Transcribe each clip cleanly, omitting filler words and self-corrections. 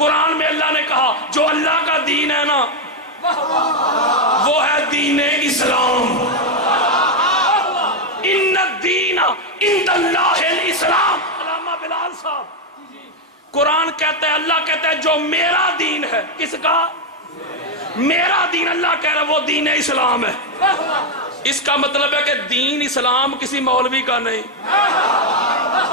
قرآن میں اللہ نے کہا جو اللہ کا دین ہے نا وہ ہے دین اسلام. ان الدین عند اللہ الاسلام. علامہ بلال صاحب قرآن کہتا ہے، اللہ کہتا ہے جو میرا دین ہے. کس کا؟ میرا دین. اللہ کہہ رہا ہے وہ دین اسلام ہے. اس کا مطلب ہے کہ دین اسلام کسی مولوی کا نہیں،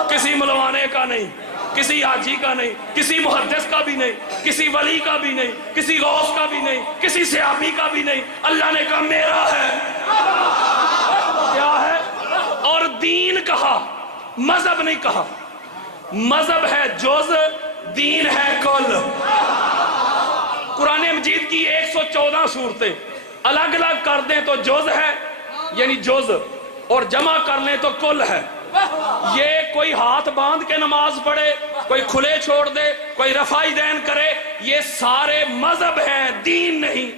کسی ملوانے کا نہیں، کسی حاجی کا نہیں، کسی محدث کا بھی نہیں، کسی ولی کا بھی نہیں، کسی غوث کا بھی نہیں، کسی صحابی کا بھی نہیں. اللہ نے کہا میرا ہے. کیا ہے؟ اور دین کہا، مذہب نہیں کہا. مذہب ہے جز، دین ہے کل. قرآن مجید کی 114 صورتیں الگ الگ کر دیں تو جز ہے یعنی جز، اور جمع کر لیں تو کل ہے. یہ کوئی ہاتھ باندھ کے نماز پڑھے، کوئی کھلے چھوڑ دے، کوئی رفع دین کرے، یہ سارے مذہب ہیں، دین نہیں.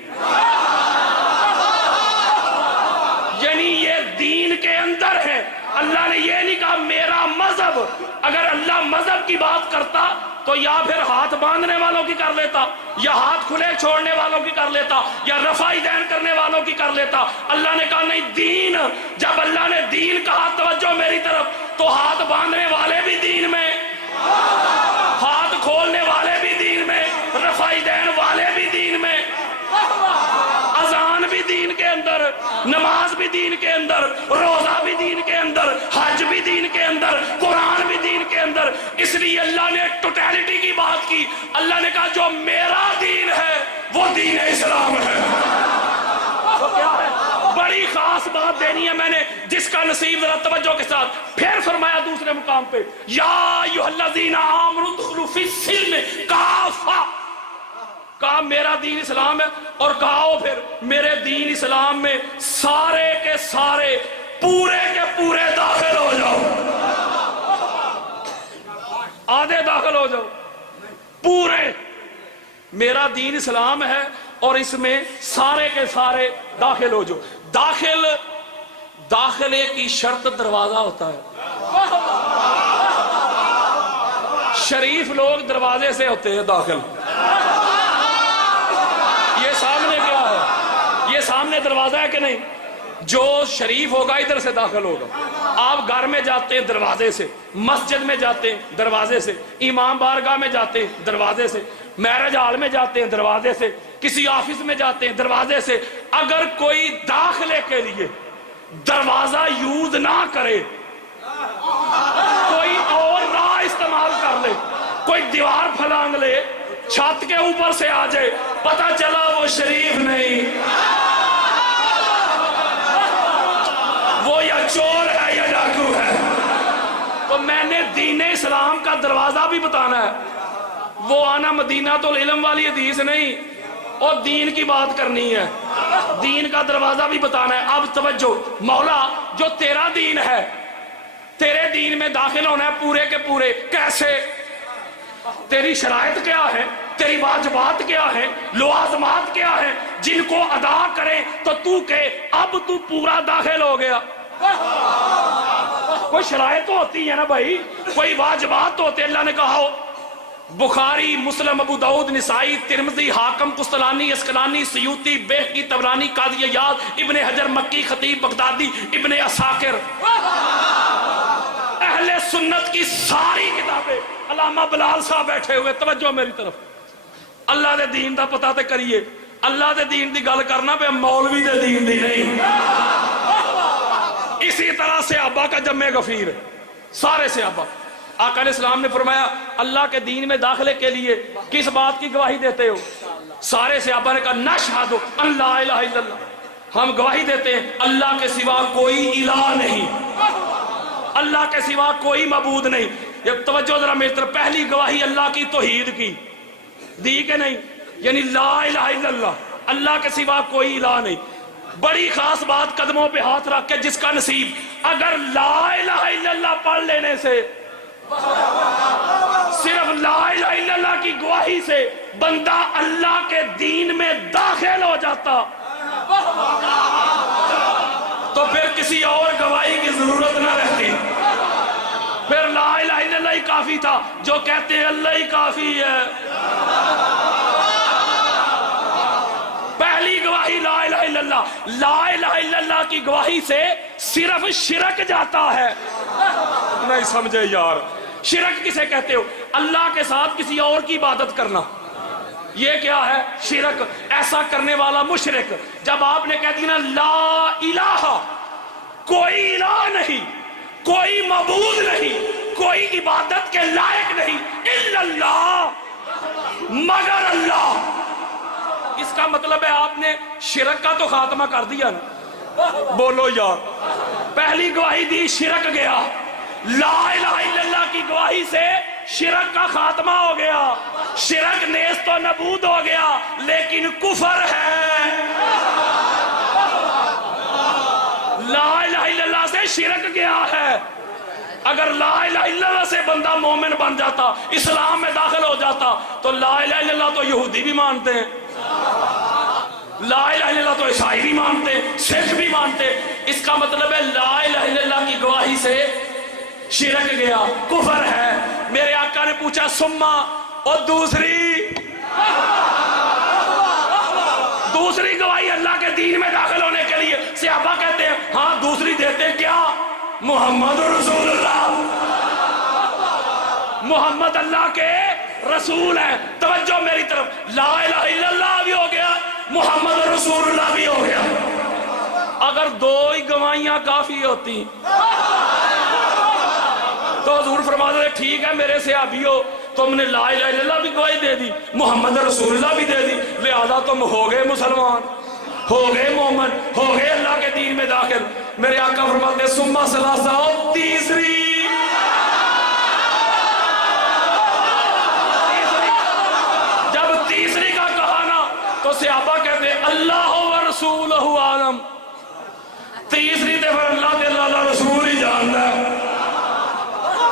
یعنی یہ دین کے اندر ہے. اللہ نے یہ نہیں کہا میرا مذہب. اگر اللہ مذہب کی بات کرتا تو یا پھر ہاتھ باندھنے والوں کی کر لیتا، یا ہاتھ کھلے چھوڑنے والوں کی کر لیتا، یا رفع دین کرنے والوں کی کر لیتا. اللہ نے کہا نہیں، دین. جب اللہ نے دین کہا، توجہ میری طرف، تو ہاتھ باندھنے والے بھی دین میں، ہاتھ کھولنے والے بھی دین میں، رفع دین والے بھی دین میں، اذان بھی دین کے اندر، نماز بھی دین کے اندر، روزہ بھی دین کے اندر، حج بھی دین کے اندر، قرآن بھی دین کے اندر. اس لیے اللہ نے ٹوٹیلٹی کی بات کی. اللہ نے کہا جو میرا دین ہے وہ دین اسلام ہے. تو کیا ہے؟ بڑی خاص بات دینی ہے میں نے، جس کا نصیب ذرا توجہ کے ساتھ. پھر فرمایا دوسرے مقام پہ، یا ایھا الذین آمنوا ادخلوا فی السلم کافہ. کہا میرا دین اسلام ہے، اور کہا پھر میرے دین اسلام میں سارے کے سارے، پورے کے پورے داخل ہو جاؤ. آدھے داخل ہو جاؤ، پورے. میرا دین اسلام ہے اور اس میں سارے کے سارے داخل ہو جاؤ. داخلے کی شرط دروازہ ہوتا ہے. شریف لوگ دروازے سے ہوتے ہیں داخل. یہ سامنے کیا ہے؟ یہ سامنے دروازہ ہے کہ نہیں؟ جو شریف ہوگا ادھر سے داخل ہوگا. آپ گھر میں جاتے ہیں دروازے سے، مسجد میں جاتے ہیں دروازے سے، امام بارگاہ میں جاتے ہیں دروازے سے، میرج ہال میں جاتے ہیں دروازے سے، کسی آفس میں جاتے ہیں دروازے سے. اگر کوئی داخلے کے لیے دروازہ یوز نہ کرے، کوئی اور راہ استعمال کر لے، کوئی دیوار پھلانگ لے، چھت کے اوپر سے آ جائے، پتہ چلا وہ شریف نہیں، وہ یا چور ہے یا ڈاکو ہے. تو میں نے دین اسلام کا دروازہ بھی بتانا ہے. وہ آنا مدینہ تو العلم والی حدیث نہیں، اور دین کی بات کرنی ہے. دین کا دروازہ بھی بتانا ہے. اب توجہ، مولا جو تیرا دین ہے، تیرے دین میں داخل ہونا ہے پورے کے پورے. کیسے؟ تیری شرائط کیا ہے، تیری واجبات کیا ہیں، لوازمات کیا ہیں، جن کو ادا کریں تو تو کہ اب تو پورا داخل ہو گیا. کوئی شرائط تو ہوتی ہے نا بھائی، کوئی واجبات تو ہوتے. اللہ نے کہا ہو بخاری، مسلم، ابو داؤد، نسائی، ترمذی، حاکم، قسطلانی، اسقلانی، سیوطی، بیہقی، طبرانی، قاضی عیاض، ابن حجر مکی، خطیب بغدادی، ابن عساکر، اہل سنت کی ساری کتابیں. علامہ بلال صاحب بیٹھے ہوئے، توجہ میری طرف. اللہ دے دین دا پتہ تے کریے. اللہ دے دین دی گل کرنا پہ مولوی دے دین دی نہیں. اسی طرح صحابہ کا جمع غفیر، سارے صحابہ. آقا علیہ السلام نے فرمایا اللہ کے دین میں داخلے کے لیے کس بات کی گواہی دیتے ہو؟ سارے صحابہ نے کہا نشہد ان لا الہ الا اللہ. ہم گواہی دیتے ہیں اللہ کے سوا کوئی الہ نہیں، اللہ کے سوا کوئی معبود نہیں. یہ توجہ ذرا میری طرف. پہلی گواہی اللہ کی توحید کی دی کہ نہیں؟ یعنی لا الہ الا اللہ، اللہ کے سوا کوئی الہ نہیں. بڑی خاص بات، قدموں پہ ہاتھ رکھ کے جس کا نصیب اگر لا الہ الا اللہ پڑھ لینے سے، صرف لا الہ الا اللہ کی گواہی سے بندہ اللہ کے دین میں داخل ہو جاتا تو پھر کسی اور گواہی کی ضرورت نہ رہتی. پھر لا الہ الا اللہ ہی کافی تھا. جو کہتے ہیں اللہ ہی کافی ہے، اللہ، لا الہ الا اللہ کی گواہی سے صرف شرک جاتا ہے۔ نہیں سمجھے یار، شرک کسے کہتے ہو؟ اللہ کے ساتھ کسی اور کی عبادت کرنا، یہ کیا ہے؟ شرک۔ ایسا کرنے والا مشرک۔ جب آپ نے کہہ دیا نا لا الہ، کوئی الہ نہیں، کوئی معبود نہیں، کوئی عبادت کے لائق نہیں الا اللہ، مگر اللہ، اس کا مطلب ہے آپ نے شرک کا تو خاتمہ کر دیا نا۔ بولو یار، پہلی گواہی دی، شرک گیا، لا الہ الا اللہ کی گواہی سے شرک کا خاتمہ ہو گیا، شرک نیست و نبود ہو گیا، لیکن کفر ہے۔ لا الہ الا اللہ سے شرک گیا ہے۔ اگر لا الہ الا اللہ سے بندہ مومن بن جاتا، اسلام میں داخل ہو جاتا، تو لا الہ الا اللہ تو یہودی بھی مانتے ہیں، لا الہ الا اللہ تو عیسائی بھی مانتے ہیں، سکھ بھی مانتے ہیں۔ اس کا مطلب ہے لا الہ الا اللہ کی گواہی سے شرک گیا، کفر ہے۔ میرے آقا نے پوچھا سما، اور دوسری گواہی اللہ کے دین میں داخل ہونے کے لیے؟ صحابہ کہتے ہیں ہاں دوسری دیتے، کیا؟ محمد رسول اللہ، محمد اللہ کے رسول ہیں۔ توجہ میری طرف، لا الہ الا اللہ بھی ہو گیا، محمد رسول اللہ بھی ہو گیا۔ اگر دو ہی گواہیاں کافی ہوتی تو حضور فرماتے تھے ٹھیک ہے میرے صحابی ہو، تم نے لا الہ الا اللہ بھی گواہی دے دی، محمد رسول اللہ بھی دے دی، لہذا تم ہو گئے مسلمان، ہو گئے مومن، ہو گئے اللہ کے دین میں داخل۔ میرے آقا فرماتے ہیں سما ثلاثہ، تیسری جب تیسری کا کہا نا تو صحابہ کہتے ہیں اللہ و رسولہ عالم، تیسری دے پھر اللہ دے اللہ رسول ہی جانتا ہے۔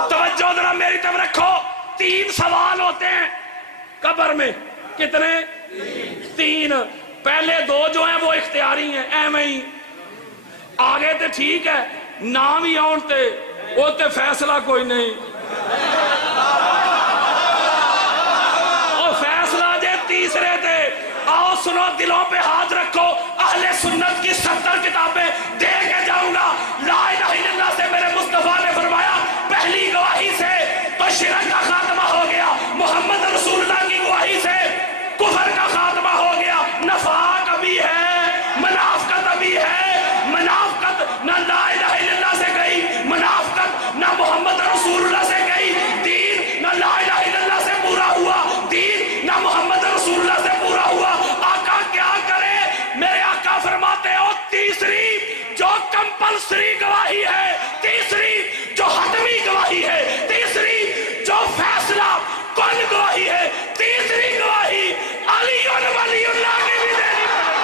توجہ ذرا میری طرف رکھو، تین سوال ہوتے ہیں قبر میں، کتنے؟ تین۔ پہلے دو جو ہیں وہ اختیاری ہیں، ایویں ہی آگے تے ٹھیک ہے، نام ہی آن تے وہ تے فیصلہ کوئی نہیں، اور فیصلہ جے تیسرے تے۔ آؤ سنو، دلوں پہ ہاتھ رکھو، اہل سنت کی 70 کتابیں دے کے جاؤں گا۔ لا الہ الا اللہ سے میرے مصطفیٰ نے فرمایا پہلی گواہی سے تو شرک کا خاتمہ ہو گیا، محمد رسول اللہ کی گواہی سے کفر کا خاتمہ ہو گیا۔ نفاق ابھی ہے، منافقت ابھی ہے، منافقت نہ لا الہ الا اللہ سے گئی، منافقت نہ محمد رسول اللہ سے گئی، دین نہ لا الہ الا اللہ سے پورا ہوا، دین نہ محمد رسول اللہ سے پورا ہوا۔ آقا کیا کرے؟ میرے آقا فرماتے ہو تیسری جو کمپلسری گواہی ہے، تیسری جو حتمی گواہی ہے، تیسری جو فیصلہ کن گواہی ہے، تیسری گواہی علی ولی اللہ کی بھی دینی پڑے۔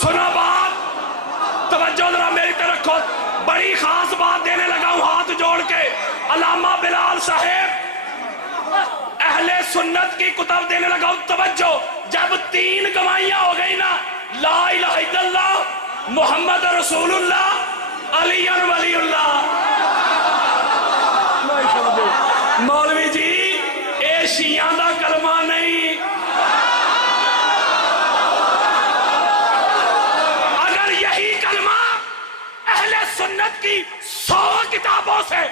سنا بات، توجہ ذرا میری طرف رکھو، بڑی خاص بات دینے لگا ہوں ہاتھ جوڑ کے۔ علامہ بلال صاحب اہل سنت کی کتب دینے لگا ہوں، توجہ۔ جب تین گواہیاں ہو گئی نا، لا الہ الا اللہ، محمد رسول اللہ، علی ولی اللہ۔ مولوی جی اے شیعہ دا کلمہ نہیں، اگر یہی کلمہ اہل سنت کی 100 کتابوں سے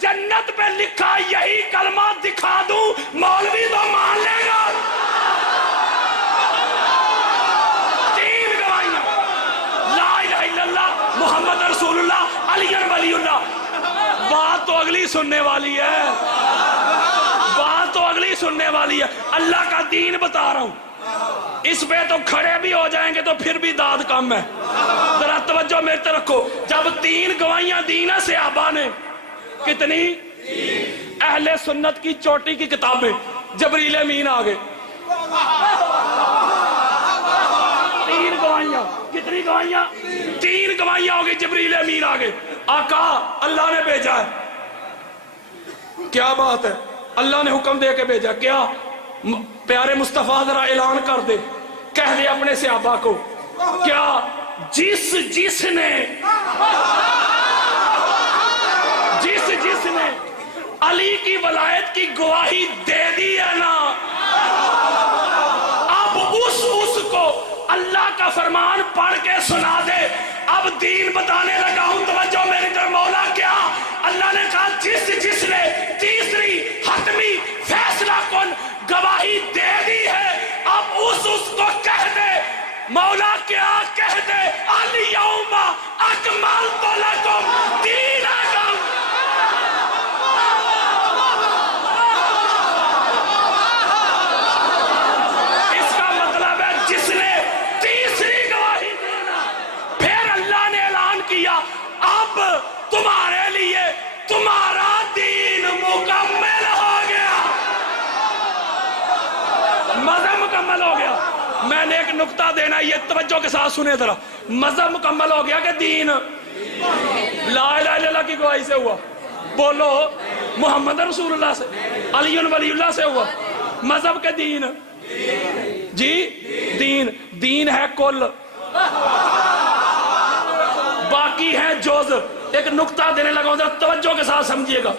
جنت پہ لکھا یہی کلمہ دکھا دوں، مولوی تو مان لے گا۔ تین گواہیاں، لا الہ الا اللہ، محمد رسول اللہ، علی ولی اللہ۔ بات تو اگلی سننے والی ہے، بات تو اگلی سننے والی ہے۔ اللہ کا دین بتا رہا ہوں، اس پہ تو کھڑے بھی ہو جائیں گے تو پھر بھی داد کم ہے۔ ذرا توجہ میرے طرف رکھو، جب تین گواہیاں دی نا صحابہ نے، کتنی؟ اہل سنت کی چوٹی کی کتابیں، جبریل امین آگے، تین گواہیاں، کتنی گواہیاں؟ تین گواہیاں ہوگی، جبریل امین آگے۔ آقا اللہ نے بھیجا ہے، کیا بات ہے، اللہ نے حکم دے کے بھیجا، کیا؟ پیارے مصطفیٰ ذرا اعلان کر دے، کہہ دے اپنے صحابہ کو، کیا؟ جس نے جس نے علی کی ولایت کی گواہی دے دی ہے نا، اب اس کو اللہ کا فرمان پڑھ کے سنا دے۔ اب دین بتانے لگا ہوں، توجہ میری طرف۔ مولا کیا؟ اللہ نے کہا جس نے تیسری حتمی فیصلہ کن گواہی دے دی ہے، اب اس کو کہہ دے۔ مولا کیا کہہ دے؟ الیوم اکملت لکم دینکم۔ اس کا مطلب ہے جس نے تیسری گواہی دینا، پھر اللہ نے اعلان کیا اب تمہارے لیے تمہارا دین مکمل ہو گیا، مذہب مکمل ہو گیا۔ میں نے ایک نقطہ دینا ہے، یہ توجہ کے ساتھ سنیں ذرا۔ مذہب مکمل ہو گیا کہ دین لا الہ الا اللہ کی گواہی سے ہوا؟ بولو، محمد رسول اللہ سے، علی ولی اللہ سے ہوا۔ مذہب کے دین جی دین ہے کل، باقی ہے جز۔ ایک نقطہ دینے لگا ہوں، ذرا توجہ کے ساتھ سمجھیے گا۔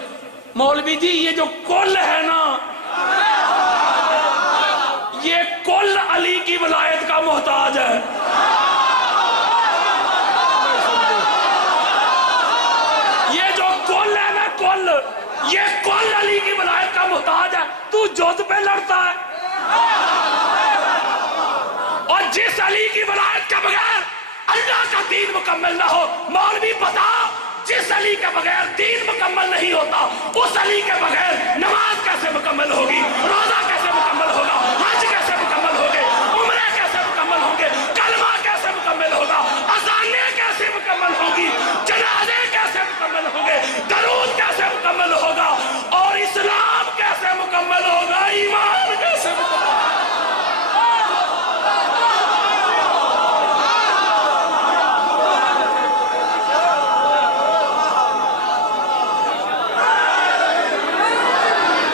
مولوی جی یہ جو کل ہے نا، یہ کل علی کی ولایت کا محتاج ہے۔ یہ جو کل ہے نا، یہ کل علی کی ولایت کا محتاج ہے۔ تو جز پہ لڑتا ہے، اور جس علی کی ولایت کے بغیر اللہ کا دین مکمل نہ ہو، مولوی بتا جس علی کے بغیر دین مکمل نہیں ہوتا، اس علی کے بغیر نماز کیسے مکمل ہوگی، روزہ